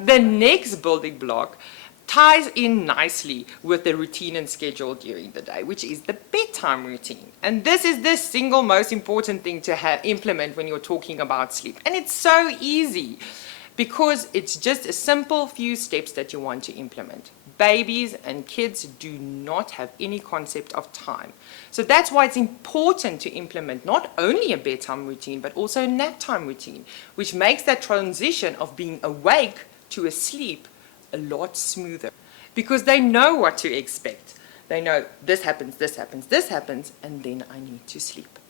The next building block ties in nicely with the routine and schedule during the day, which is the bedtime routine. And this is the single most important thing to implement when you're talking about sleep. And it's so easy because it's just a simple few steps that you want to implement. Babies and kids do not have any concept of time. So that's why it's important to implement not only a bedtime routine, but also a nap time routine, which makes that transition of being awake to asleep a lot smoother, because they know what to expect. They know this happens, this happens, this happens, and then I need to sleep.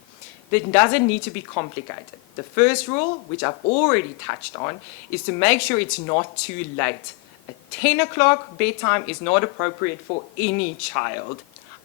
It doesn't need to be complicated. The first rule, which I've already touched on, is to make sure it's not too late. A 10 o'clock bedtime is not appropriate for any child.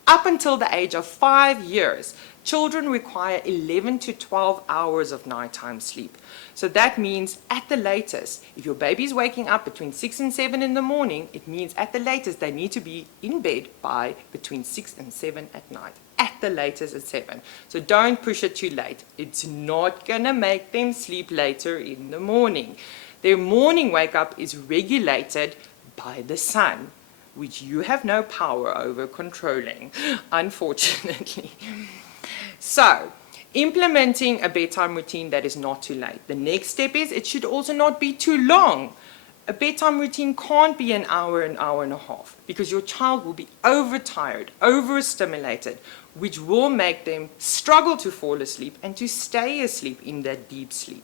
Up until the age of 5 years, children require 11 to 12 hours of nighttime sleep. So that means at the latest, if your baby's waking up between 6 and 7 in the morning, it means at the latest they need to be in bed by between 6 and 7 at night. At the latest at 7. So don't push it too late. It's not gonna make them sleep later in the morning. Their morning wake up is regulated by the sun, which you have no power over controlling, unfortunately. So, implementing a bedtime routine that is not too late. The next step is it should also not be too long. A bedtime routine can't be an hour and a half, because your child will be overtired, overstimulated, which will make them struggle to fall asleep and to stay asleep in that deep sleep.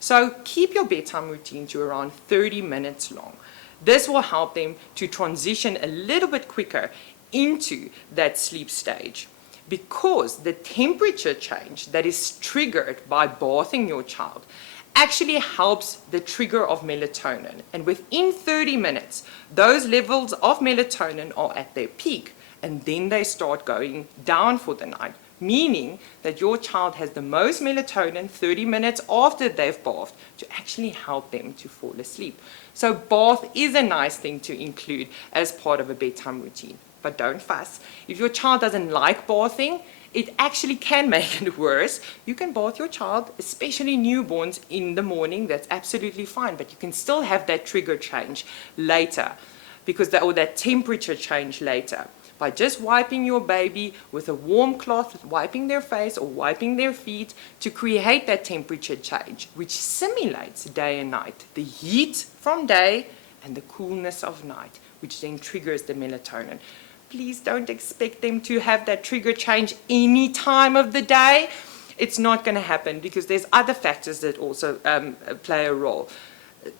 So keep your bedtime routine to around 30 minutes long. This will help them to transition a little bit quicker into that sleep stage, because the temperature change that is triggered by bathing your child actually helps the trigger of melatonin. And within 30 minutes, those levels of melatonin are at their peak, and then they start going down for the night, meaning that your child has the most melatonin 30 minutes after they've bathed to actually help them to fall asleep. So bath is a nice thing to include as part of a bedtime routine, but don't fuss. If your child doesn't like bathing, it actually can make it worse. You can bath your child, especially newborns, in the morning. That's absolutely fine, but you can still have that trigger change later, or that temperature change later, by just wiping your baby with a warm cloth, wiping their face or wiping their feet to create that temperature change, which simulates day and night, the heat from day and the coolness of night, which then triggers the melatonin. Please don't expect them to have that trigger change any time of the day. It's not going to happen, because there's other factors that also play a role.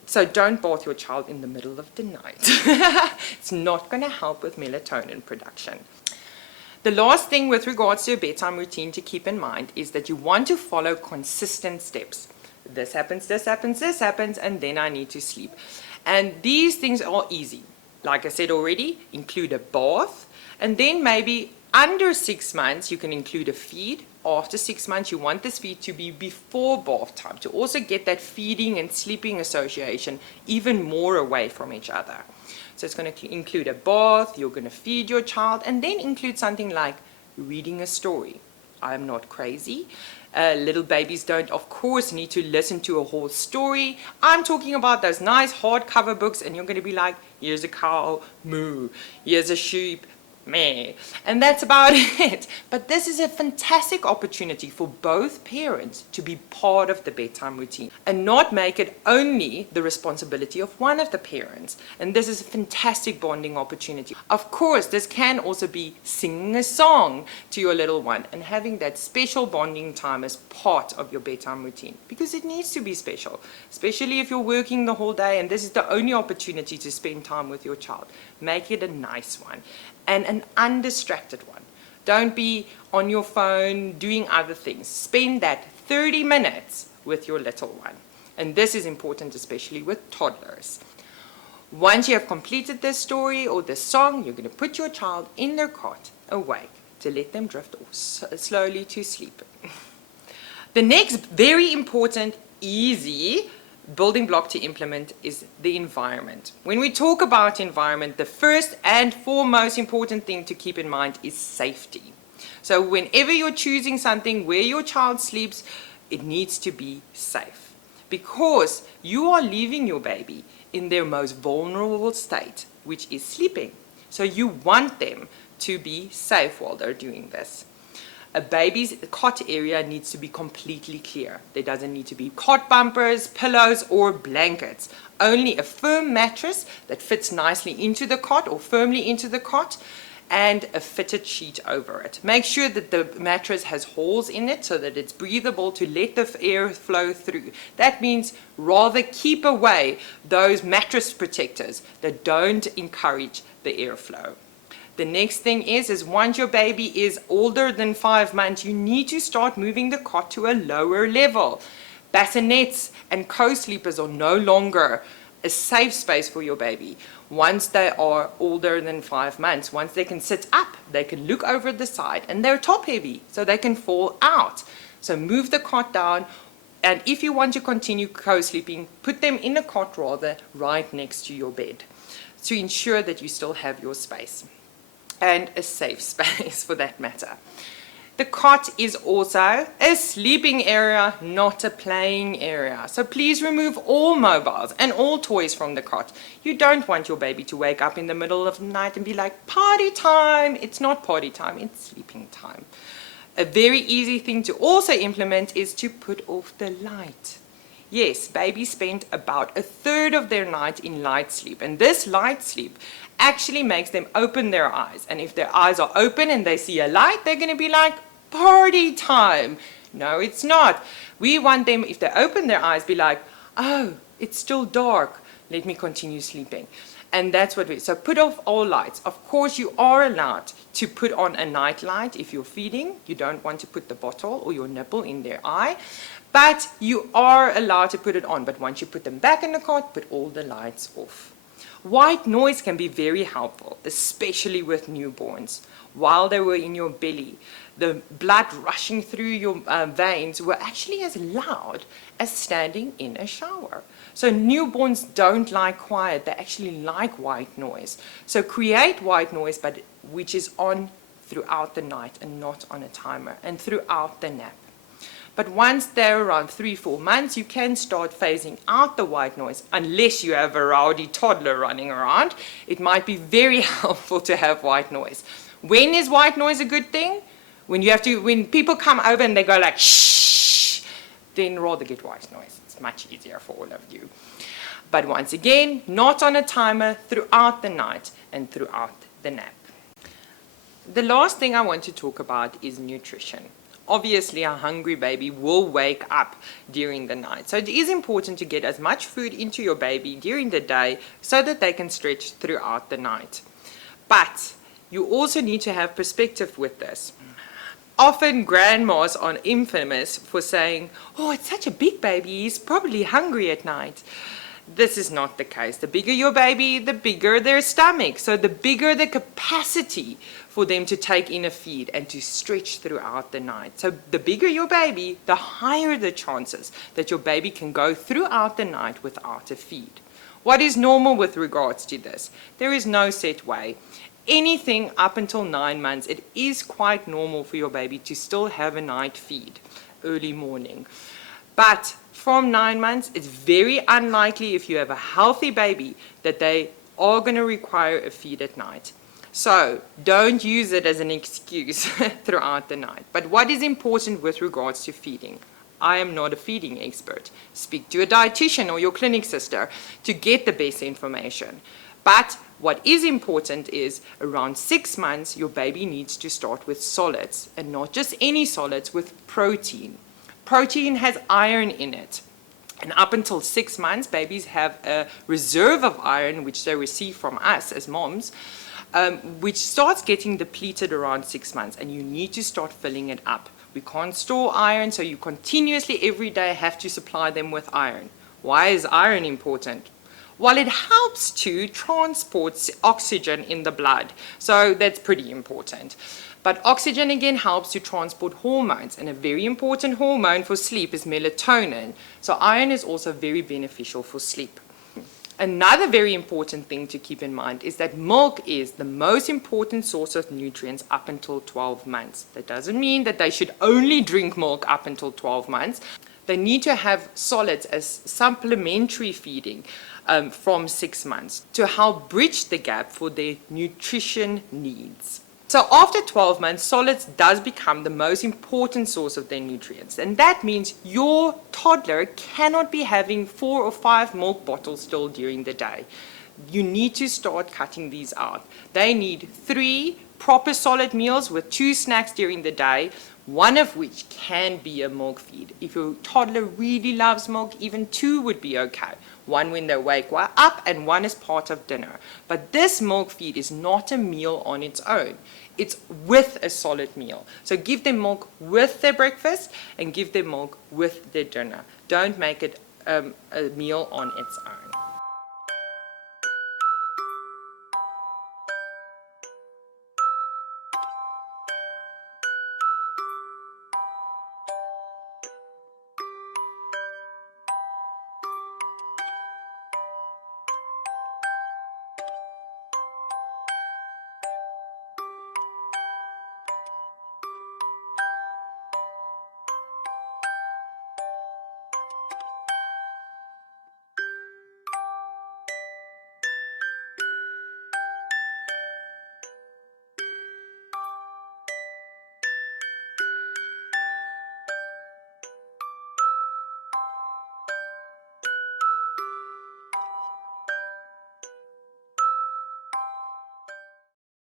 So don't bath your child in the middle of the night. It's not going to help with melatonin production. The last thing with regards to a bedtime routine to keep in mind is that you want to follow consistent steps. This happens, this happens, this happens, and then I need to sleep. And these things are easy. Like I said already, include a bath, and then maybe under 6 months you can include a feed. After 6 months, you want this feed to be before bath time, to also get that feeding and sleeping association even more away from each other. So it's going to include a bath, you're going to feed your child, and then include something like reading a story. I'm not crazy. Little babies don't, of course, need to listen to a whole story. I'm talking about those nice hardcover books, and you're going to be like, here's a cow, moo. Here's a sheep, meh. And that's about it. But this is a fantastic opportunity for both parents to be part of the bedtime routine and not make it only the responsibility of one of the parents. And this is a fantastic bonding opportunity. Of course, this can also be singing a song to your little one and having that special bonding time as part of your bedtime routine, because it needs to be special, especially if you're working the whole day and this is the only opportunity to spend time with your child. Make it a nice one and an undistracted one. Don't be on your phone doing other things. Spend that 30 minutes with your little one. And this is important, especially with toddlers. Once you have completed this story or this song, you're going to put your child in their cot, awake, to let them drift off slowly to sleep. The next very important, easy building block to implement is the environment. When we talk about environment, the first and foremost important thing to keep in mind is safety. So whenever you're choosing something where your child sleeps, it needs to be safe, because you are leaving your baby in their most vulnerable state, which is sleeping. So you want them to be safe while they're doing this. A baby's cot area needs to be completely clear. There doesn't need to be cot bumpers, pillows, or blankets. Only a firm mattress that fits nicely into the cot or firmly into the cot, and a fitted sheet over it. Make sure that the mattress has holes in it so that it's breathable to let the air flow through. That means rather keep away those mattress protectors that don't encourage the airflow. The next thing is once your baby is older than 5 months, you need to start moving the cot to a lower level. Bassinets and co-sleepers are no longer a safe space for your baby. Once they are older than 5 months, once they can sit up, they can look over the side, and they're top heavy, so they can fall out. So move the cot down, and if you want to continue co-sleeping, put them in a cot rather right next to your bed to ensure that you still have your space. And a safe space for that matter. The cot is also a sleeping area, not a playing area. So please remove all mobiles and all toys from the cot. You don't want your baby to wake up in the middle of the night and be like, party time. It's not party time, it's sleeping time. A very easy thing to also implement is to put off the light. Yes, babies spend about 1/3 of their night in light sleep, and this light sleep actually makes them open their eyes. And if their eyes are open and they see a light, they're going to be like, party time. No, it's not. We want them, if they open their eyes, be like, oh, it's still dark. Let me continue sleeping. And that's what so put off all lights. Of course, you are allowed to put on a night light if you're feeding. You don't want to put the bottle or your nipple in their eye. But you are allowed to put it on. But once you put them back in the cot, put all the lights off. White noise can be very helpful, especially with newborns. While they were in your belly, the blood rushing through your veins were actually as loud as standing in a shower. So newborns don't like quiet, they actually like white noise. So create white noise, but which is on throughout the night and not on a timer, and throughout the nap. But once they're around 3-4 months, you can start phasing out the white noise, unless you have a rowdy toddler running around. It might be very helpful to have white noise. When is white noise a good thing? When people come over and they go like, shh, then rather get white noise. It's much easier for all of you. But once again, not on a timer, throughout the night and throughout the nap. The last thing I want to talk about is nutrition. Obviously, a hungry baby will wake up during the night. So it is important to get as much food into your baby during the day so that they can stretch throughout the night. But you also need to have perspective with this. Often grandmas are infamous for saying, oh, it's such a big baby, he's probably hungry at night. This is not the case. The bigger your baby, the bigger their stomach. So the bigger the capacity for them to take in a feed and to stretch throughout the night. So the bigger your baby, the higher the chances that your baby can go throughout the night without a feed. What is normal with regards to this? There is no set way. Anything up until 9 months, it is quite normal for your baby to still have a night feed early morning. But from 9 months, it's very unlikely, if you have a healthy baby, that they are going to require a feed at night. So don't use it as an excuse throughout the night. But what is important with regards to feeding? I am not a feeding expert. Speak to a dietitian or your clinic sister to get the best information. But what is important is around 6 months, your baby needs to start with solids, and not just any solids, with protein. Protein has iron in it. And up until 6 months, babies have a reserve of iron, which they receive from us as moms, which starts getting depleted around 6 months, and you need to start filling it up. We can't store iron, so you continuously every day have to supply them with iron. Why is iron important? Well, it helps to transport oxygen in the blood, so that's pretty important. But oxygen again helps to transport hormones, and a very important hormone for sleep is melatonin. So iron is also very beneficial for sleep. Another very important thing to keep in mind is that milk is the most important source of nutrients up until 12 months. That doesn't mean that they should only drink milk up until 12 months, They need to have solids as supplementary feeding from 6 months to help bridge the gap for their nutrition needs. So after 12 months, solids does become the most important source of their nutrients. And that means your toddler cannot be having 4 or 5 milk bottles still during the day. You need to start cutting these out. They need 3 proper solid meals with 2 snacks during the day, one of which can be a milk feed. If your toddler really loves milk, even 2 would be okay. One when they wake up and one as part of dinner. But this milk feed is not a meal on its own. It's with a solid meal. So give them milk with their breakfast and give them milk with their dinner. Don't make it a meal on its own.